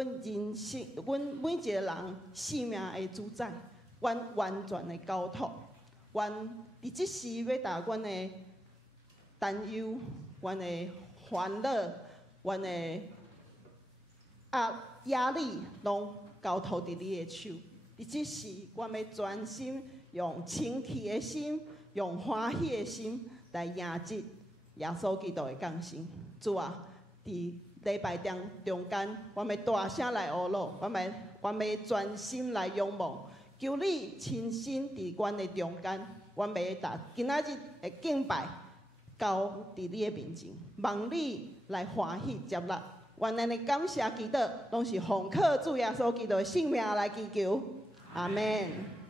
阮人生，阮每一个人生命的主宰，阮完全的交托。阮伫即时要把阮的担忧、阮的烦恼、阮的压力，拢交托伫你的手。伫即时，阮要专心用清气的心、用欢喜的心来迎接耶稣基督的降生。主啊，伫礼拜中间，阮要大声来学乐，阮要专心来仰望，求你亲身伫阮的中间，阮要今仔日的敬拜交伫你的面前，望你来欢喜接纳。愿咱的感谢祈祷，拢是奉靠主耶稣基督的性命来祈求，阿门。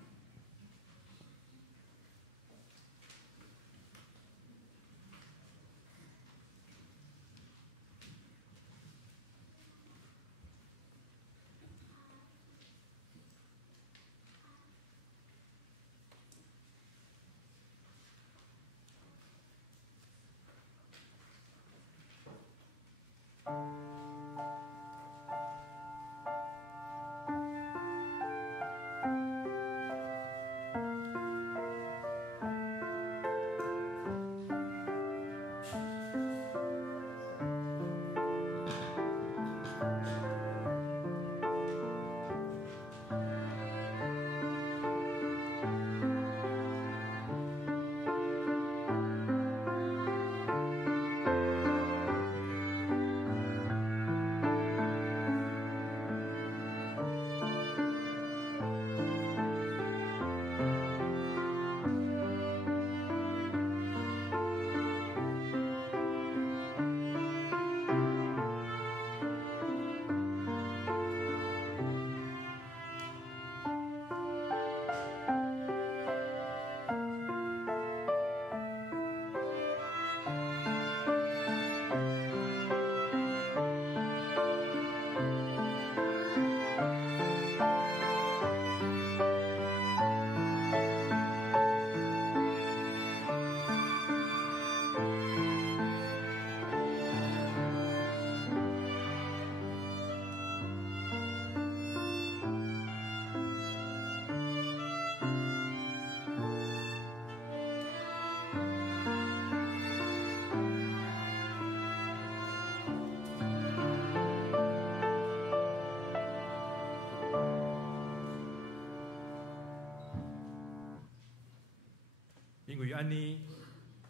因为安尼，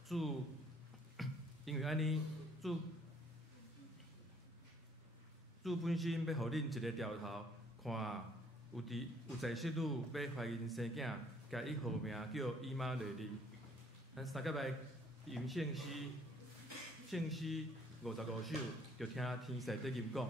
主本身要互恁一个调头，看有在世女要怀孕生囝，甲伊号名叫以马内利。咱三甲来吟圣诗55首，就听天使在吟讲。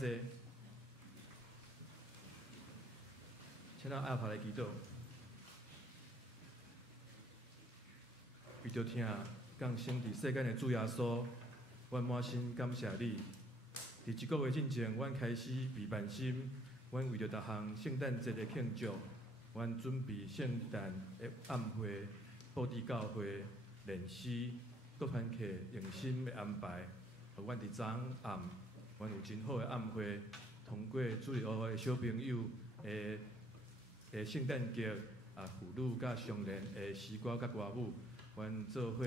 济，请咱阿爸来祈祷。为着听降生伫世间的主耶稣，阮满心感谢你。伫一个月之前，阮开始备办心，阮为着逐项圣诞节的庆祝，阮准备圣诞的暗会、布置教会、练诗、各团客用心的安排，互阮伫昨暗，阮有真好的暗会，通过主日学的小朋友的圣诞节妇女甲上人的诗歌甲歌舞，阮做伙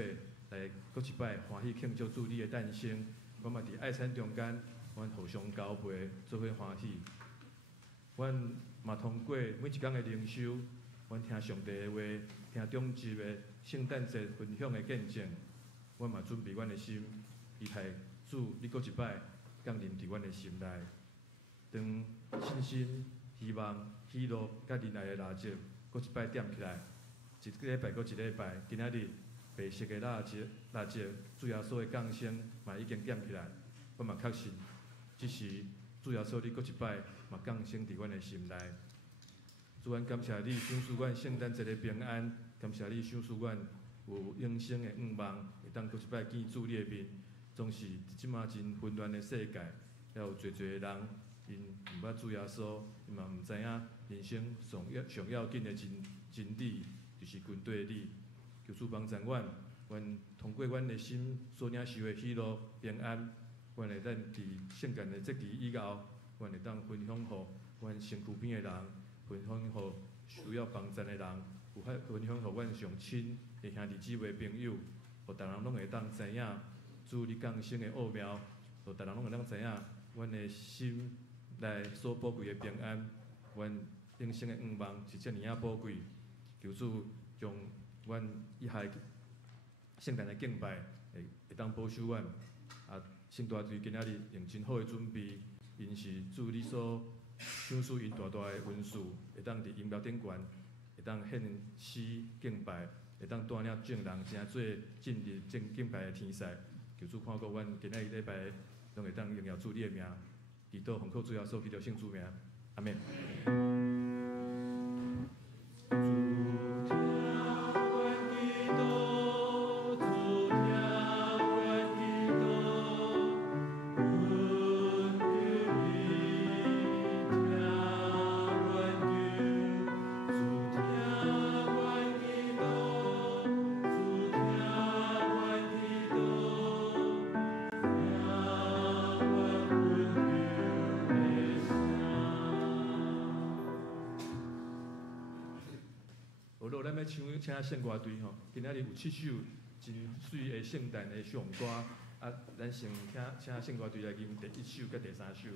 来搁一摆欢喜庆祝主你的诞生。阮嘛伫爱餐中间，阮互相交陪，做伙欢喜。阮嘛通过每一天的灵修，阮听上帝的话，听中集的圣诞节分享的见证，阮嘛准备阮的心，期待主你搁一摆降临伫阮的心内，当信心、希望、喜乐甲仁爱的蜡烛，搁一摆点起来，一个礼拜搁一个礼拜，今仔日白色的蜡烛，主耶稣的降生嘛已经点起来，阮嘛确信，即时主耶稣你搁一摆嘛降生伫阮的心内。主，阮感谢你赏赐阮圣诞节的平安，感谢你赏赐阮有永生的愿望，会当搁一摆见主你的面。总是伫即马真混乱的世界，还有侪侪的人，因毋捌主耶稣，因嘛毋知影人生上要紧的真理，就是跟对你。求主帮助阮，阮通过阮的心所领受的喜乐平安，阮会当伫圣诞的节期以后，阮会当分享互阮身躯边的人，分享互需要帮助的人，分享互阮上亲的兄弟姊妹朋友，互逐人拢会当知影主你降生的奥妙，互逐人拢会当知影阮的心内所宝贵的平安，阮永生的愿望是遮尔啊宝贵。求主将阮以下圣诞的敬拜会当保守阮，圣大队今仔日用真好的准备，因是主你所赏赐因大大的恩赐，会当伫音乐顶悬，会当献诗敬拜，会当带领众人诚做进入敬拜的天赛。求主看顾阮今仔日礼拜拢会当荣耀主你的名，祈祷奉靠主耶稣基督圣主名，阿免。请圣歌队吼，今仔日有7首真水的圣诞的颂歌，咱先请圣歌队来吟第1首甲第3首。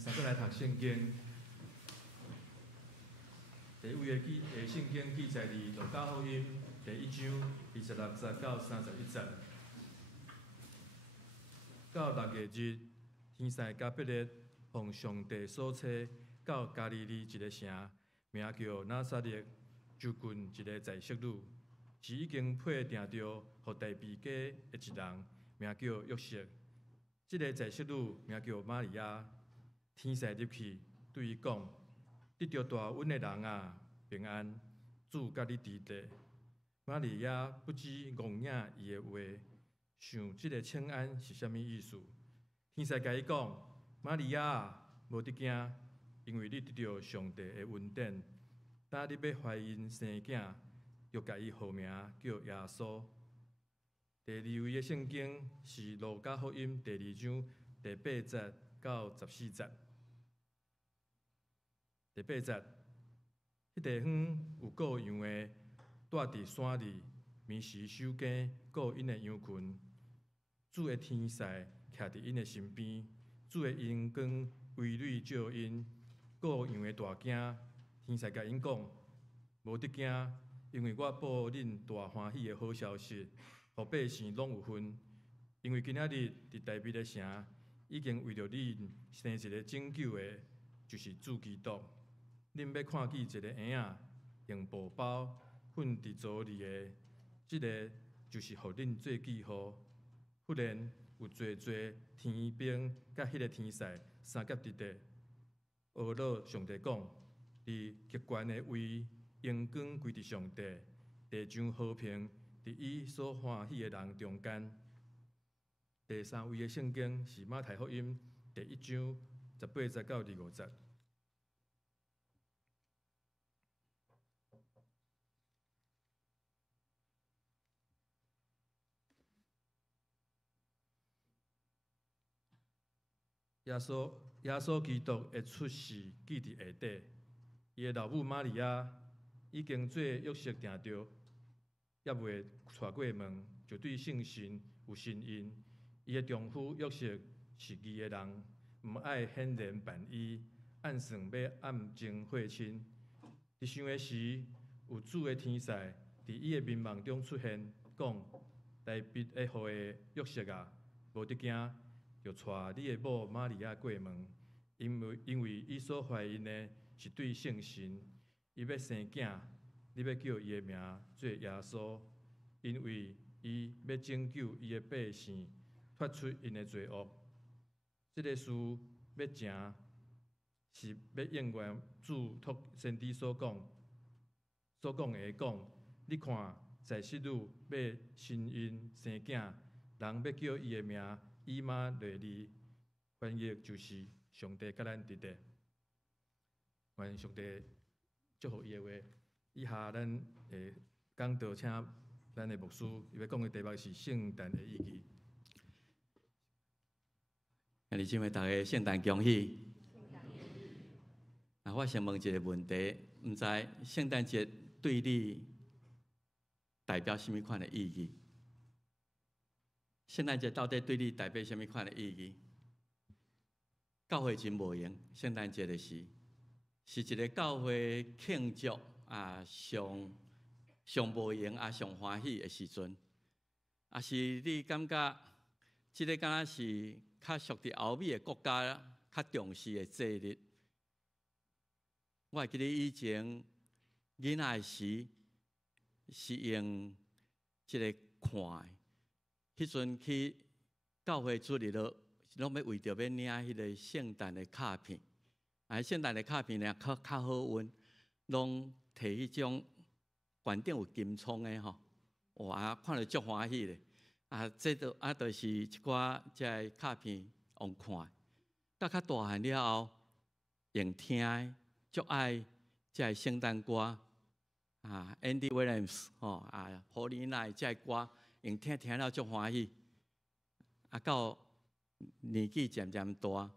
三个来读圣经。第一位的圣经记载伫路加福音第1章26节到31节。到6月日，天使加百列奉上帝所差到加利利一个城，名叫拿撒勒，就近一个在色女，是已经配定着互大庇家的一人，名叫约瑟。这个在色女名叫玛利亚。天使入去对伊讲：得着大恩的人啊，平安，主甲你伫地。玛利亚不知误领伊的话，想这个称安是啥物意思？天使甲伊讲：玛利亚，无得惊，因为你得着上帝的恩典。当你要怀孕生囝，就甲伊号名叫耶稣。第二位的圣经是路加福音第2章第8节到14节。第8节，迄地方有各样的住伫山里，眠时守更顾因的羊群。主的天使徛伫因的身边，主的阴光微蕊照因，各样的大惊。天使甲因讲：无得惊，因为我报恁大欢喜的好消息，互百姓拢有份。因为今仔日伫大卫的城，已经为着恁生一个拯救的，就是主基督。恁要看见一个婴仔用布包瞓伫槽里的，这个就是互恁做记号。忽然有济天兵甲迄个天使三甲伫地，学老上帝讲：伫极悬的位，阳光归伫上帝，地上和平伫伊所欢喜的人中间。第三位的圣经是马太福音第1章18节到25节。耶稣基督的出世记伫下底，伊的老母玛利亚已经做约瑟定着，也未娶过门，就对圣神有信任。伊的丈夫约瑟是义的人，毋爱显然办伊，按算要暗情会亲。伫想的时，有主的天使伫伊的面梦中出现，讲：大卫的后裔约瑟啊，无得惊。就带你的某玛利亚过门，因为伊所怀孕的是对圣神，伊要生囝，你要叫伊的名做耶稣，因为伊要拯救伊的百姓，脱出因的罪恶。这个事要成，是要应验主托先知所讲的讲。你看，在色女要身孕生囝，人要叫伊的名。以马内利，翻译就是上帝甲咱伫地。愿上帝祝福伊的话。以下咱会讲道，请咱的牧师，伊要讲的题目是圣诞的意义。兄弟姊妹，大家圣诞恭喜！我想问一个问题，毋知圣诞节对你代表什么款的意义？圣诞节到底对你代表什么款的意义？教会真无用，圣诞节的是一个教会庆祝上无用上欢喜的时阵，是你感觉这个敢若是较属伫欧美的国家较重视的节日。我会记得以前囡仔的时是用这个看的。迄阵去教会主日咯，拢要为着要领迄个圣诞的卡片，圣诞的卡片呢较好运，拢摕迄种悬顶有金葱的吼，哇，看着足欢喜咧。这就是一寡这卡片用看，到较大汉了后，用听的，足爱这圣诞歌，Andy Williams Holy Night 这歌。用听了足欢喜，到年纪渐渐大，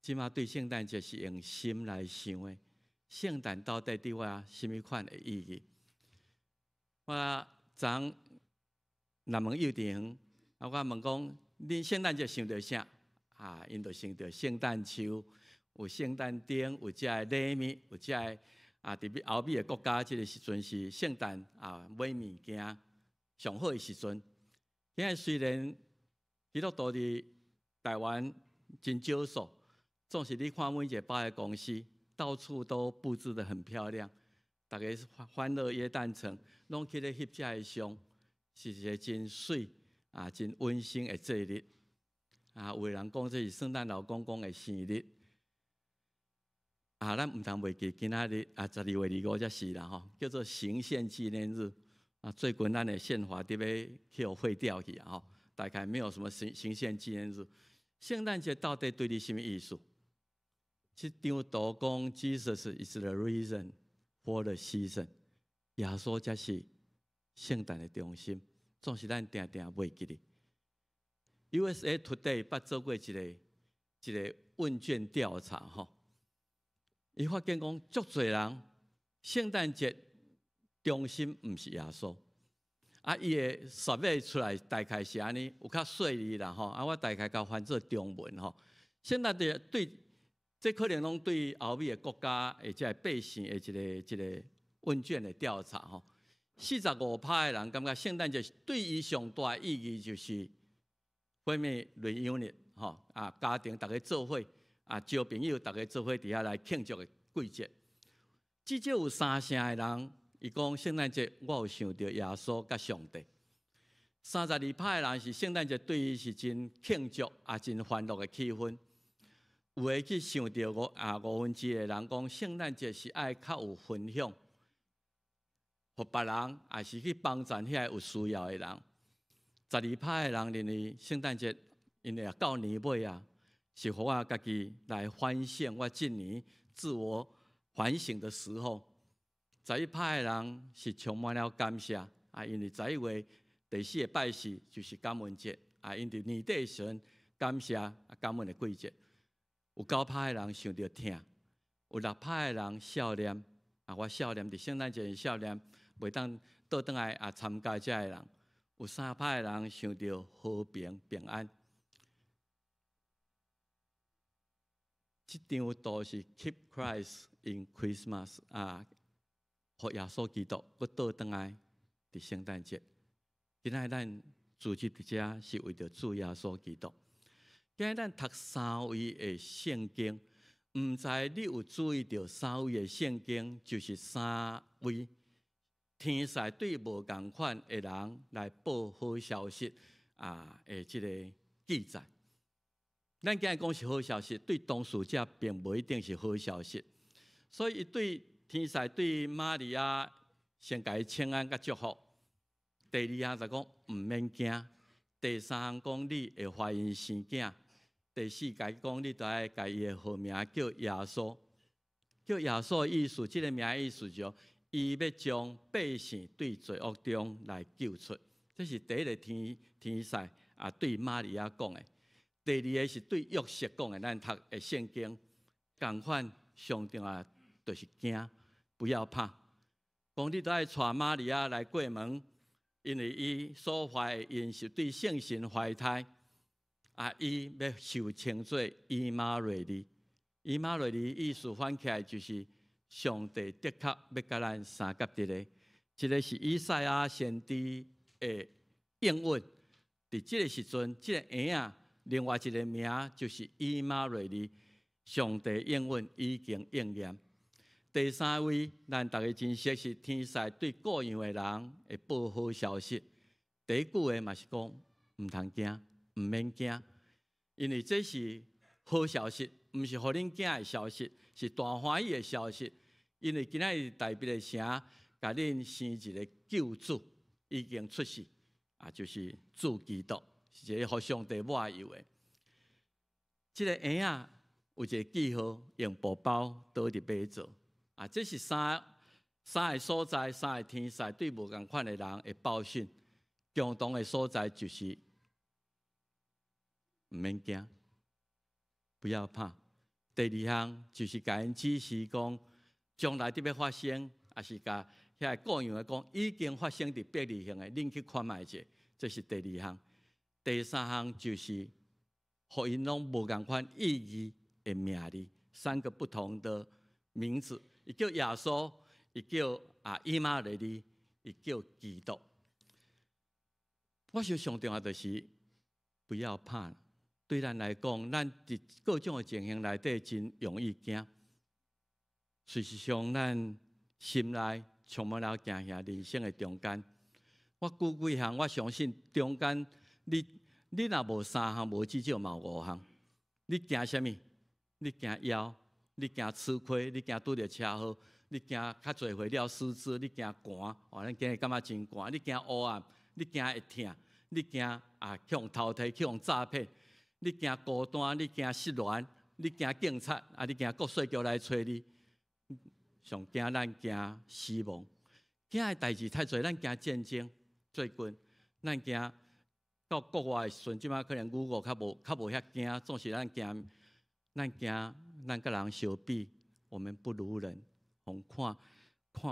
即马对圣诞节是用心来想的。圣诞到底对我什么款的意义？我昨若问幼稚园，我问讲，恁圣诞节想到啥？因就想到圣诞树，有圣但丁，有遮个礼物，有遮个伫欧美的国家，即个时阵是圣诞买物件上好的时阵。今日虽然基督徒伫台湾真少数，总是你看每一个百货公司，到处都布置得很漂亮，大家欢乐耶诞城，拢去咧翕遮个相，是一个真水真温馨的节日。有个人讲这是圣诞老公公的生日。咱唔通袂记今仔日12月25才是啦吼，叫做行宪纪念日。最近咱的宪法伫要去废掉去吼，大概没有什么行宪纪念日。圣诞节到底对你什么意思？这张图讲 Jesus is the reason for the season， 耶稣才是圣诞的中心，总是咱定定袂记哩。USA Today 捌做过一个问卷调查吼。伊发现讲，足侪人圣诞节中心毋是耶稣，伊的说法出来大概是安尼，有较细腻啦吼。我大概甲翻做中文吼。圣诞节对，这可能拢对欧美的国家或者百姓的一个问卷的调查吼。45%的人感觉圣诞节对伊上大意义就是family reunion吼，家庭大家做伙。招朋友，大家做伙伫遐来庆祝的季节。至少有3成的人，伊讲圣诞节我有想到耶稣甲上帝。32%的人是圣诞节对伊是真庆祝真欢乐的气氛。有诶去想到1/5的人讲圣诞节是爱较有分享，互别人，也是去帮助遐有需要的人。12%的人认为圣诞节因为到年尾是互我家己来反省我今年自我反省的时候。11%的人是充满了感谢因为11月第4个拜四就是感恩节因为年底时阵感谢感恩的季节。有9%的人想到疼，有6%的人少年我少年伫圣诞节少年袂当倒转来参加遮的人。有3%的人想到和平平安。这张图是 Keep Christ in Christmas 互耶稣基督佫倒转来伫圣诞节。今仔咱组织伫遮是为着主耶稣基督。今仔咱读3位的圣经，毋知你有注意到3位的圣经，就是3位天使对无共款的人来报好消息的这个记载。咱今日讲是好消息，对当事者并不一定是好消息。所以，对天使对玛利亚先甲伊请安甲祝福。第2项就讲毋免惊。第3项讲你会怀孕生囝。第4甲伊讲你就爱甲伊的号名叫耶稣。叫耶稣的意思，这个名的意思就伊要将百姓对罪恶中来救出。这是第一个天使对玛利亚讲的。第2个是对约瑟讲的，咱读的圣经，同款上重就是惊，不要怕。讲你都爱带玛利亚来过门，因为伊所怀的孕是对圣神怀胎，伊要受称作以马内利。以马内利意思翻起来就是上帝的确要甲咱三合一的。这个是以赛亚先知的应允，伫这个时阵，这个婴另外一个名就是以马内利，上帝应允已经应验。第3位，咱大家真熟悉，天使对各样的人会报好消息。第一句话嘛是讲，唔通惊，唔免惊，因为这是好消息，唔是互恁惊的消息，是大欢喜的消息。因为今仔日代表的城，甲恁生一个救主已经出世，就是主基督。是一个互上帝抹油的，这个婴有一个记号，用布包倒伫马座。这是三个所在，3个天使对无共款的人会报信。共同的所在就是唔免惊，不要怕。第2项就是甲因指示讲，将来伫要发生，也是甲遐各样的讲已经发生伫伯利恒的，恁去看卖者。这是第2项。第3项就是，互因拢无共款意义的名字3个不同的名字，伊叫耶稣，伊叫以马内利，伊叫基督。我想上重要就是不要怕。对咱来讲，咱伫各种的情形内底真容易惊。事实上，咱心内充满了惊吓，人生的中间，我举几项，我相信中间你若无3项，无至少嘛有5项。你惊什么？你惊枵，你惊吃亏，你惊拄着车祸，你惊较侪回了失智，你惊寒，咱今日感觉真寒，你惊黑暗，你惊会痛，你惊去互偷摕，去互诈骗，你惊孤单，你惊失恋，你惊警察，你惊国税局来找你。上惊咱惊死亡，惊的代志太侪，咱惊战争。最近咱惊到国外的时阵，即摆可能语言较无遐惊，总是咱惊咱甲人相比，我们不如人，互看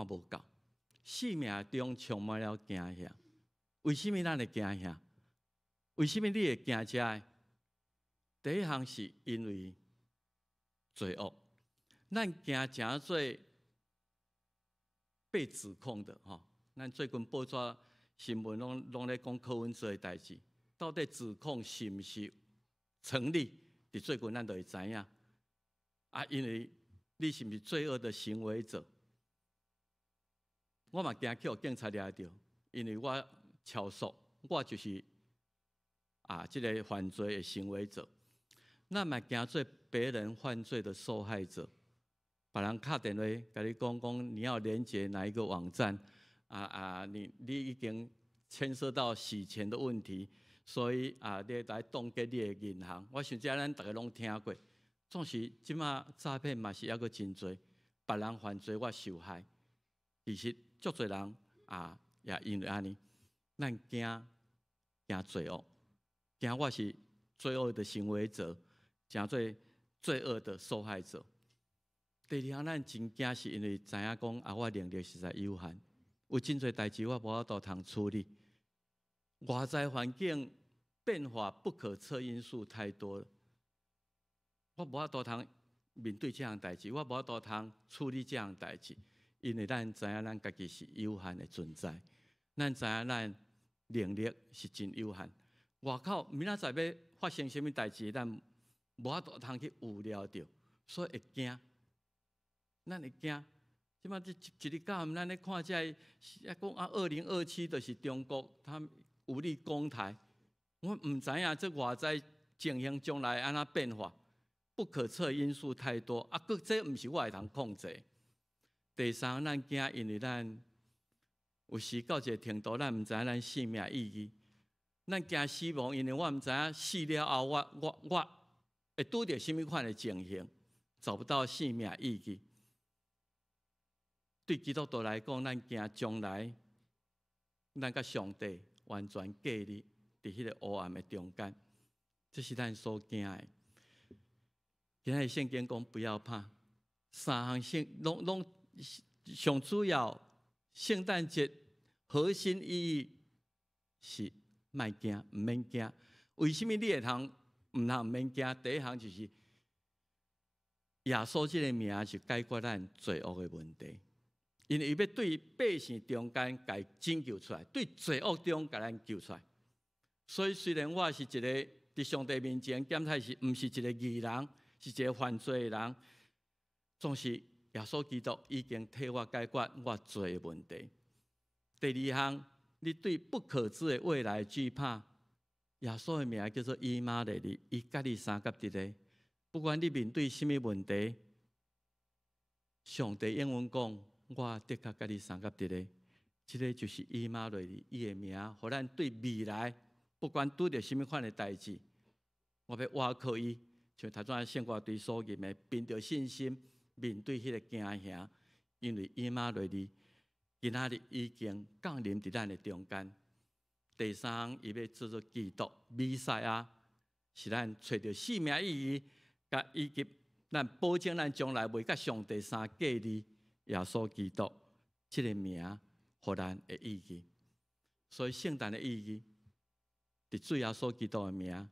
无够。生命中充满了惊吓。为什么咱会惊吓？为什么你会惊遮？第一项是因为罪恶，咱惊诚做被指控的吼。咱最近报纸新闻拢咧讲柯文哲的代志，到底指控是毋是成立？伫最近咱就会知影。因为你是毋是罪恶的行为者？我嘛惊去互警察抓着，因为我超速，我就是这个犯罪的行为者。咱嘛惊做别人犯罪的受害者。别人打电话甲你讲你要连接哪一个网站，你已经牵涉到洗钱的问题，所以你来冻结你的银行。我想这咱大家拢听过。总是即马诈骗嘛是抑个真多，别人犯罪我受害，其实足侪人也因为安尼，咱惊罪恶，惊我是罪恶的行为者，诚做罪恶的受害者。第二项，咱真惊是因为知影讲我能力实在有限，有真侪代志我无法度通处理。外在环境变化不可测因素太多了，我无法度通面对这项代志，我无法度通处理这项代志，因为咱知影咱家己是有限的存在，咱知影咱能力是真有限。外口明仔载要发生什么代志，咱无法度通去预料到，所以会惊。咱会惊，即摆一日到晚，咱咧看这讲2027就是中国他武力攻台，我唔知影这外在情形将来安怎变化，不可测因素太多，这唔是我会通控制。第三，咱惊，因为咱有时到一个程度，咱唔知影咱生命意义，咱惊死亡，因为我唔知影死了后，我会拄着什么款的情形，找不到生命意义。对基督徒来讲，咱惊将来，咱甲上帝完全隔离伫迄个黑暗的中间，这是咱所惊的。今日圣经讲不要怕，3项拢上主要，圣诞节核心意义是莫惊，唔免惊。为什么你会通唔免惊？第一项就是耶稣这个名是解决咱罪恶的问题。因为伊要对百姓中间甲拯救出来，对罪恶中甲咱救出来。所以虽然我是一个伫上帝面前检查是毋是一个义人，是一个犯罪的人，总是耶稣基督已经替我解决我罪的问题。第二项，你对不可知的未来惧怕，耶稣的名叫做以马内利，伊甲你三甲伫咧。不管你面对什么问题，上帝英文讲。我的确甲你相合伫咧，这个就是以马内利，伊的名，互咱对未来，不管拄着什么款的代志，我要倚靠伊，像头先圣歌对所言的，凭着信心面对迄个惊吓，因为以马内利今仔日已经降临伫咱的中间。第三，伊要做做基督弥赛亚，是咱找到生命意义，甲以及咱保证咱将来袂甲上帝相隔离。耶稣基督这个名，互咱的意义。所以圣诞的意义，伫主耶稣基督的名，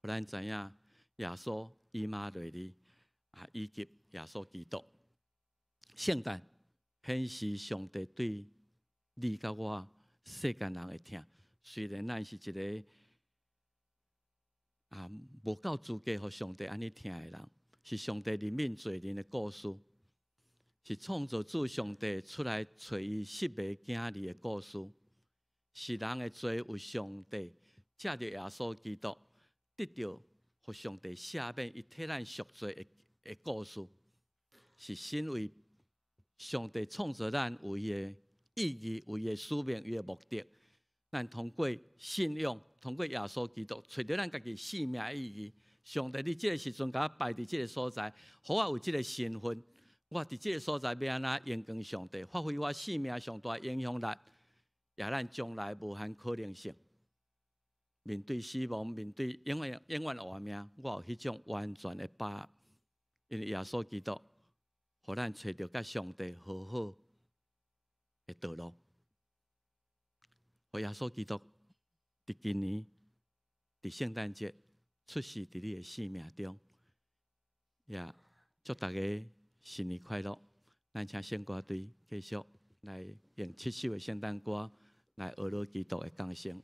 互咱知影耶稣以马内利以及耶稣基督。圣诞显示上帝对你甲我世间人的疼。虽然咱是一个无够资格互上帝安尼疼的人，是上帝怜悯罪人的故事，是创造主上帝出来找伊失迷囝儿的故事，是人的罪有上帝借着耶稣基督得到互上帝赦免伊替咱赎罪的故事，是因为上帝创造咱有伊的意义、有伊的使命、伊的目的。咱通过信仰，通过耶稣基督，找到咱家己生命的意义。上帝，你这个时阵甲我摆伫这个所在，互我有这个身份，我伫这个所在要安怎荣光上帝，发挥我生命上大影响力，也咱将来无限可能性。面对死亡，面对永远活命，我有迄种完全的把握，因为耶稣基督，互咱找到甲上帝和好的道路。互耶稣基督伫今年伫圣诞节出世伫你的生命中，也祝大家新年快乐！咱请圣歌队继续来用7首的圣诞歌来学乐基督的降生。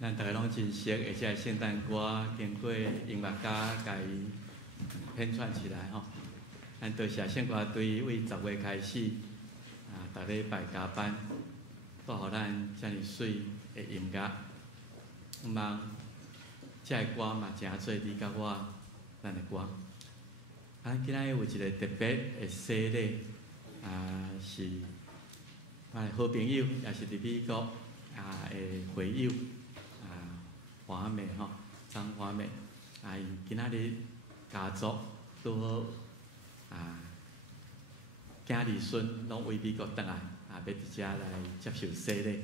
咱大家拢真熟，而且圣诞歌经过音乐家家编串起来吼。咱多谢圣歌队为10月开始逐礼拜加班，带互咱遮尔水的音乐。希望这个歌嘛真做你甲我咱的歌。今仔日有一个特别的洗礼，是我的好朋友，也是伫美国的会友华美吼，张华美因今仔日家族拄好囝儿孙拢为美国倒来要伫遮来接受洗礼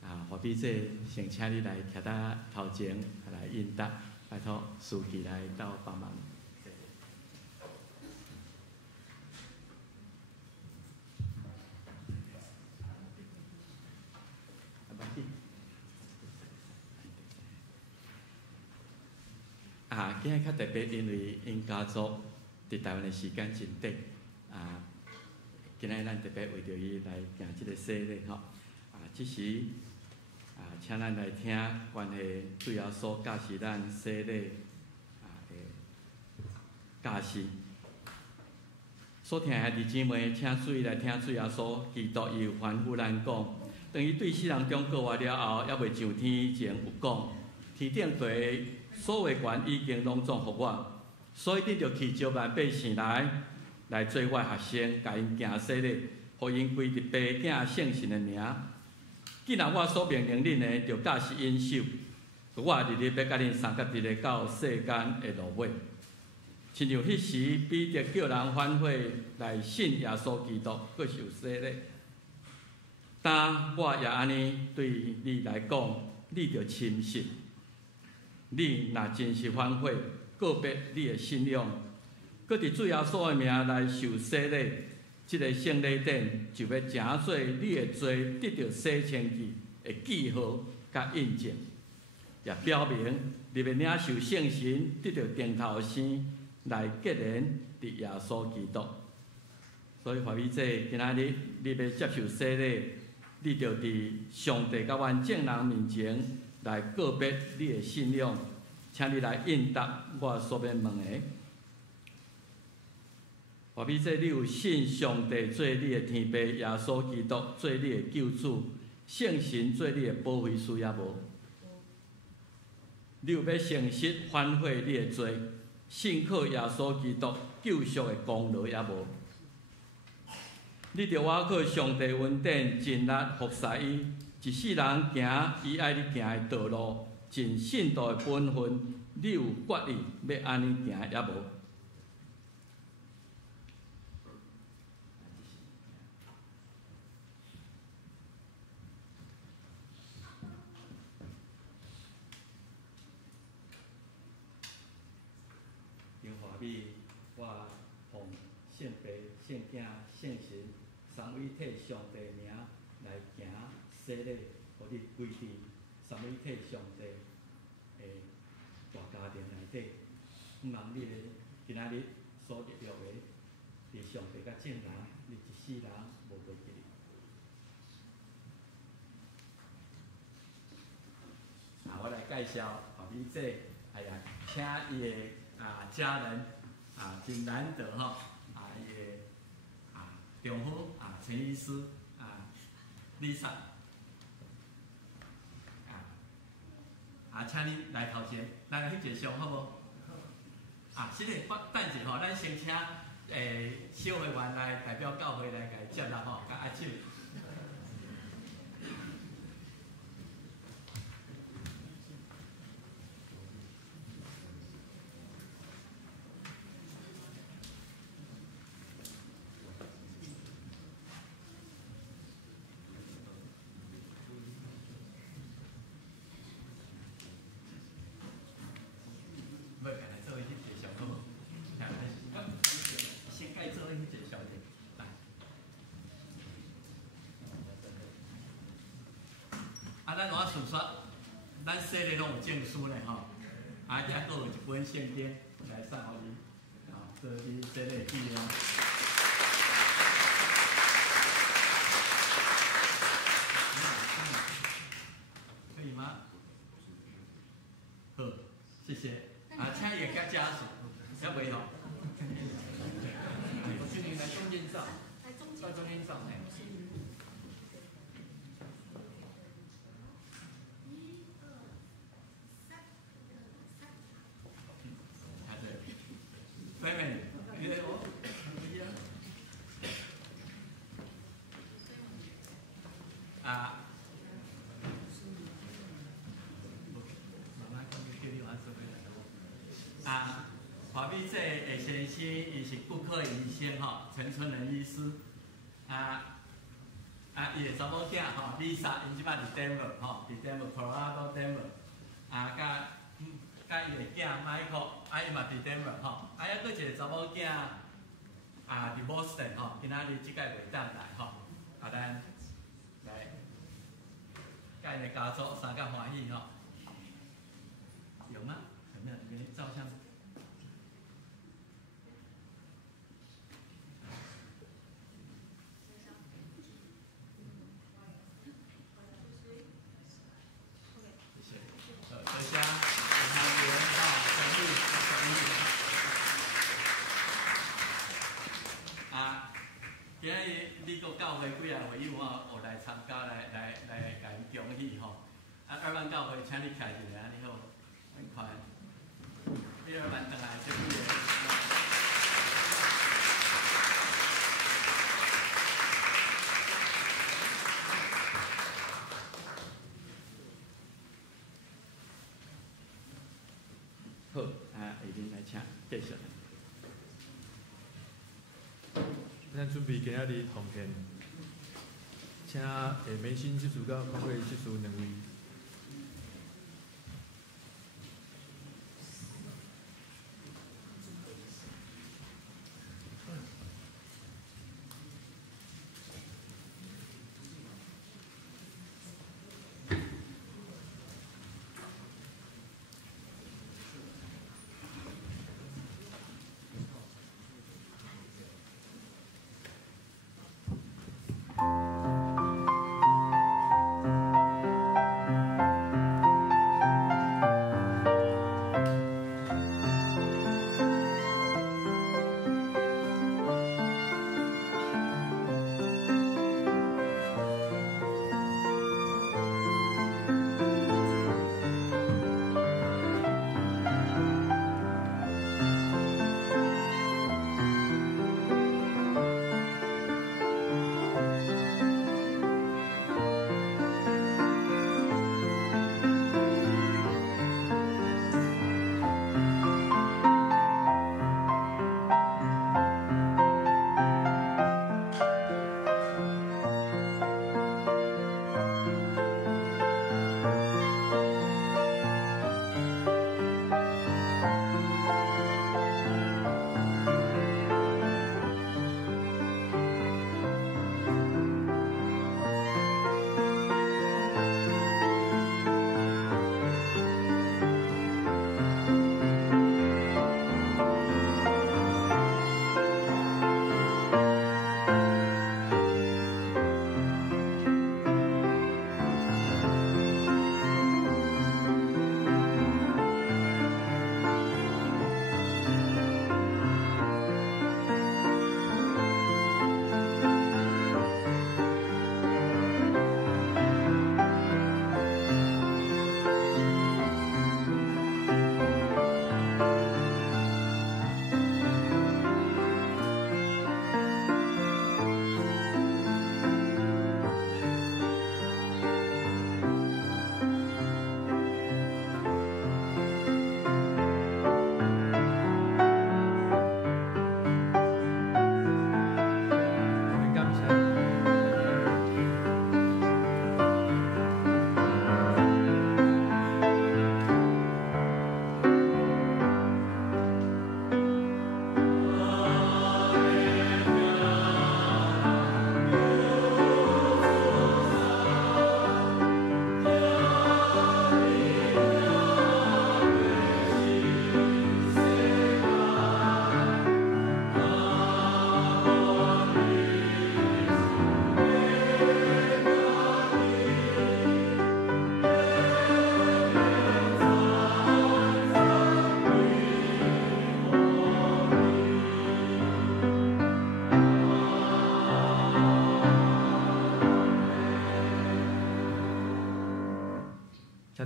华美姐，先请你来徛在头前来应答，拜托书记来到帮忙。今日较特别，因为因家族伫台湾的时间真短今日咱特别为着伊来行即个洗礼吼即时请咱来听关系主耶稣教示咱洗礼的教示。所听的弟姊妹，请注意来听主耶稣基督伊有吩咐咱讲，当伊对世人中告活了后，还未上天以前有讲，天顶地所有权已经拢总互我，所以你着去招万百姓来做我学生，甲因行洗礼，互因归入爸囝圣神的名。既然我所命令恁的，着教示因守，我日日要甲恁三甲日日到世间的落尾。亲像迄时彼得叫人反悔来信耶稣基督，搁受洗礼。但我也安尼对你来讲，你着深信。你若真是反悔，告别你的信仰，搁伫主耶稣的名来受洗礼，即个圣礼典就要成做你的罪得到洗清气的记号甲印证，也表明你要领受圣神，得到顶头生来结连伫耶稣基督。所以华美姐，今仔日你要接受洗礼，你着伫上帝甲阮众人面前来告别你的信仰，请你来应答我所要问的。华美姐，你有信上帝做你的天父，耶稣基督做你的救主，圣神做你的保惠师也无？你有要诚实反悔你的罪，信靠耶稣基督救赎的功劳也无？你着我靠上帝恩典尽力服侍伊，一世人行伊爱你行的道路，尽信徒的本分，你有决意要安尼行也无？因华美，我奉圣父、圣子、圣神三位体上帝名来行洗礼，互你归伫三位体上帝的大家庭内底。希望你今仔日所得到的，伫上帝甲众人，你一世人无袂记哩。我来介绍华美姐，请伊的家人真难得吼，伊的丈夫陈医师李生请你来头前，咱来翕一张好无？现在等一下咱先请小会员来代表教会来甲伊接纳吼，甲握手。咱我顺说，咱洗礼拢有证书嘞吼，也阁有一本圣经来送互你，做你洗礼纪念。可以吗？上，在中间上嘿。妹妹，你来我。啊。啊，华美这的先生，伊是骨科医生吼，陈春仁医师。伊的查某囝吼，Lisa，因即摆伫 Denver 吼，伫 Denver，Colorado Denver。甲伊的囝 Michael，伊嘛伫 Denver 吼。抑佫一个查某囝，伫 Boston 吼，今仔日即届袂当来吼。咱来，甲因的家族三甲欢喜吼。有吗？有没有？你们照相。今仔日美国教会几啊会友吼，有来参加来甲因恭喜吼。二万教会，请你徛一下，你好，很快。第二万等来这边。好，下面来请介绍。咱准备今仔日奉献，请下美心技术甲光辉技术两位。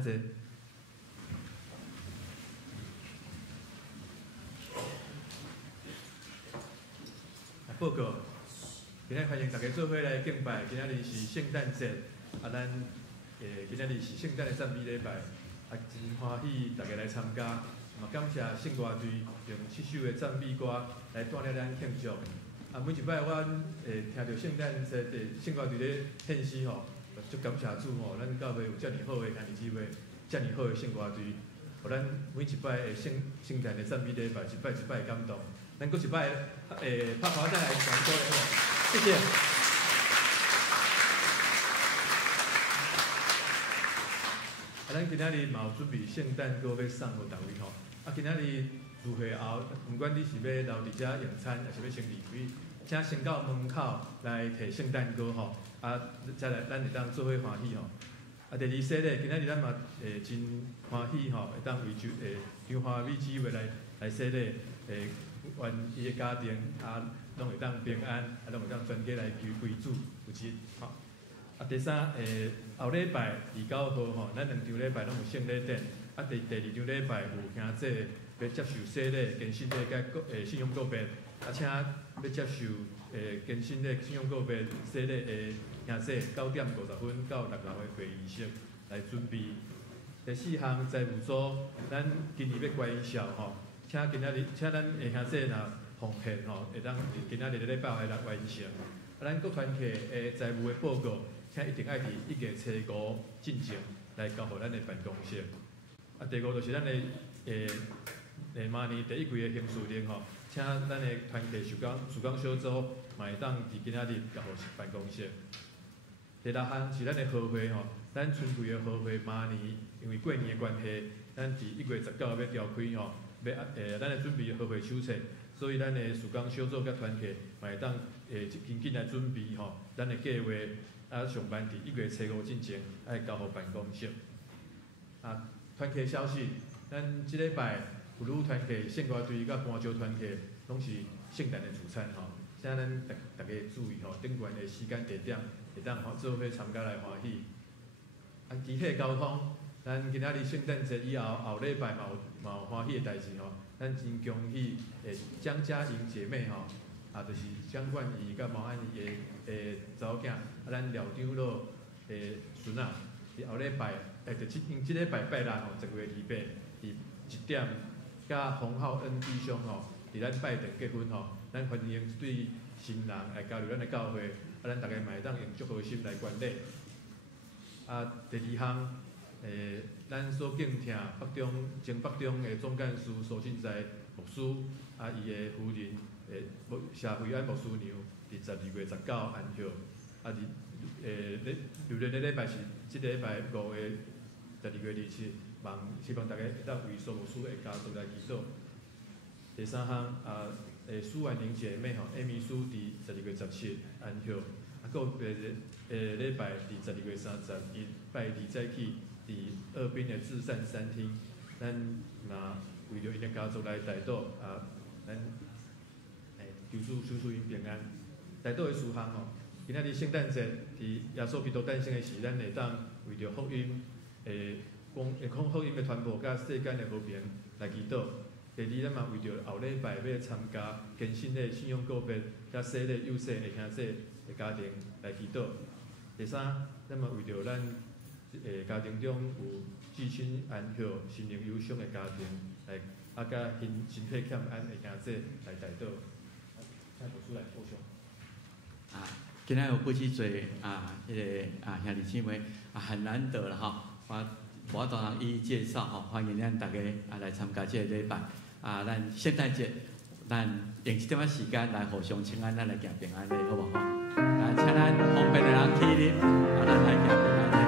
请坐。报告，今仔欢迎大家做伙来敬拜。今仔日是圣诞节，咱今仔日是圣诞的赞美礼拜，真欢喜大家来参加。嘛，感谢圣乐队用7首的赞美歌来带领咱庆祝。每一摆我听到圣诞节圣乐队咧献诗吼，足感谢主吼，咱教会有遮尔好的兄弟姊妹，遮尔好的圣乐队，互咱每一摆的圣诞的赞美礼拜，一摆一摆感动。咱搁一摆拍拍再来传歌好无？谢谢。咱今仔日嘛有准备圣诞歌要送互大位吼。今仔日入会后，毋管你是要留伫遮用餐，还是要先离开，请先到门口来摕圣诞歌吼。再来咱会当做伙欢喜吼。第二说咧，今仔日咱嘛真欢喜吼，会当为张花美姊妹来说咧愿伊的家庭拢会当平安，拢会当全家来归主有一吼。第三后礼拜29号吼，咱2场礼拜拢有圣礼典。第2场礼拜有兄姐要接受洗礼、更新礼甲信仰告别，请要接受更新礼、信仰告别洗礼的兄姐9点50分到6楼的会议室来准备。第4项财务组，咱今年要关音效吼，请咱的兄姐若奉献吼，会当今仔日礼拜来完成。咱各团体的财务的报告，请一定爱伫1月初5进前来交互咱的办公室。第5就是咱的明年第1季的行事历吼，请咱的团体事工小组嘛会当伫今仔日交互办公室。第6项是咱的好会吼，咱春季的好会明年因为过年的关系，咱伫1月19号要召开吼，咱来准备好会手册，所以咱的事工小组甲团体嘛会当紧紧来准备吼，咱的计划上班伫1月初5进前爱交互办公室。团体消息，咱即礼拜妇女团体、圣歌队甲伴奏团体拢是圣诞的主餐吼，请咱大家注意吼，顶悬的时间地点会当做伙参加来欢喜。具体交通，咱今仔日圣诞节以后礼拜嘛有欢喜的代志吼，咱真恭喜江嘉莹姐妹吼，就是江冠仪甲毛安仪的查某囝，咱廖长老孙仔，伫后礼拜。即礼拜拜6吼，10月28，伫1点，甲洪浩恩弟兄吼，伫咱拜堂结婚吼，咱欢迎一对新人来加入咱的教会，咱大家嘛会当用足好心来观礼。第2项，咱所敬听前北中的总干事苏信在牧师，伊的夫人谢惠安牧师娘，伫12月19安息。留连的礼拜是即个礼拜5月12月27，希望大家会当为苏牧师的家族来祈祷。第3项苏婉玲姐妹吼，Amy 苏伫12月17安息，还有礼拜伫12月31拜二早起伫2滨的至善餐厅，咱嘛为着因的家族来代祷咱求主因平安。代祷的事项吼。今仔日圣诞节，伫耶稣基督诞生的时，咱会当为着福音福音的传播，甲世间的和平来祈祷。第2，咱嘛为着后礼拜要参加更新的信仰告别，甲洗礼幼小的兄弟的家庭来祈祷。第3，咱嘛为着咱家庭中有至亲安息、心灵忧伤的家庭来，甲身体欠安的兄弟来代祷。请牧师来补充。今仔有不止做迄个兄弟姊妹很难得了哈，我当然一一介绍哈，欢迎咱大家来参加这个礼拜咱圣诞节，咱用这点时间来互相请安，咱来行平安礼，好不好？请咱方便的人起立，咱来行平安礼。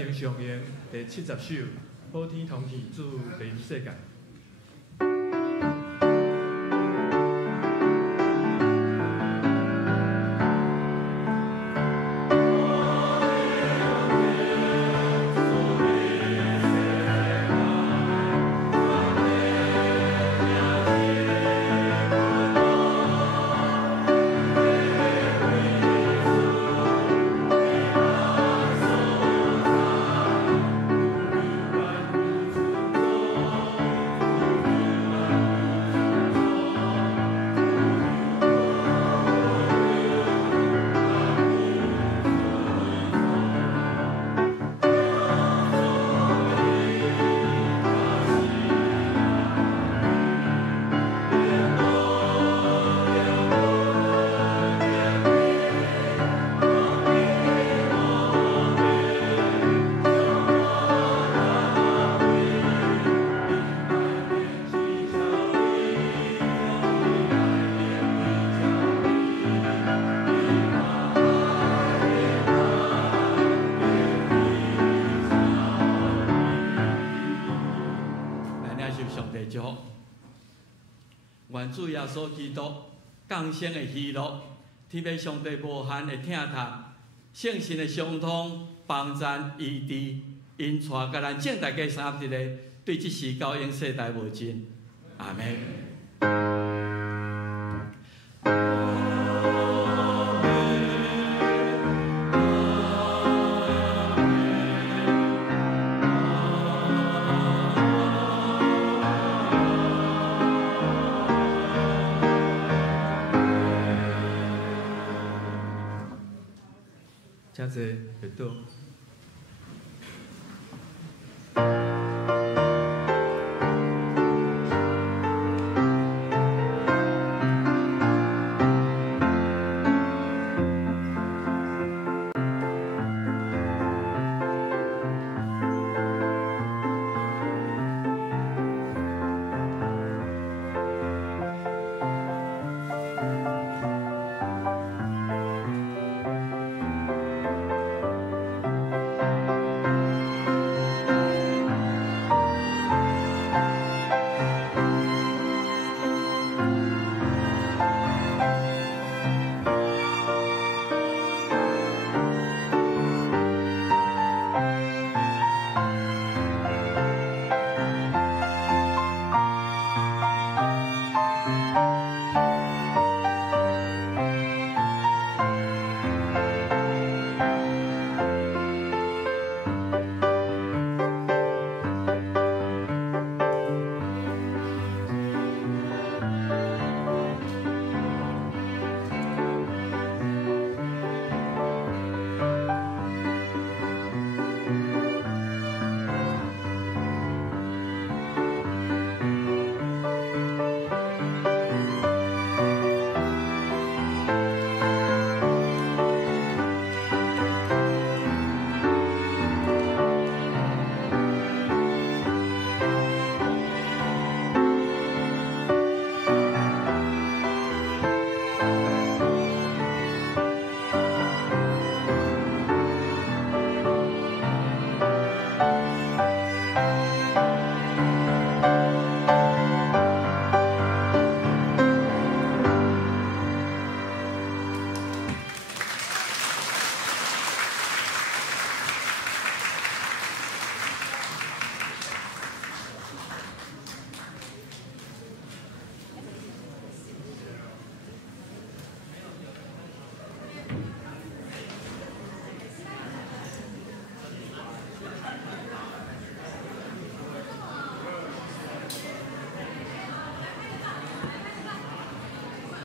用上演第70首《好天同去主临世界》。祝福，愿主耶稣基督降生的喜乐，天父上帝无限的疼爱，圣神的相通，帮赞医治，因带甲咱正大家三一个，对这事高永世代无尽，阿门。真侪会倒。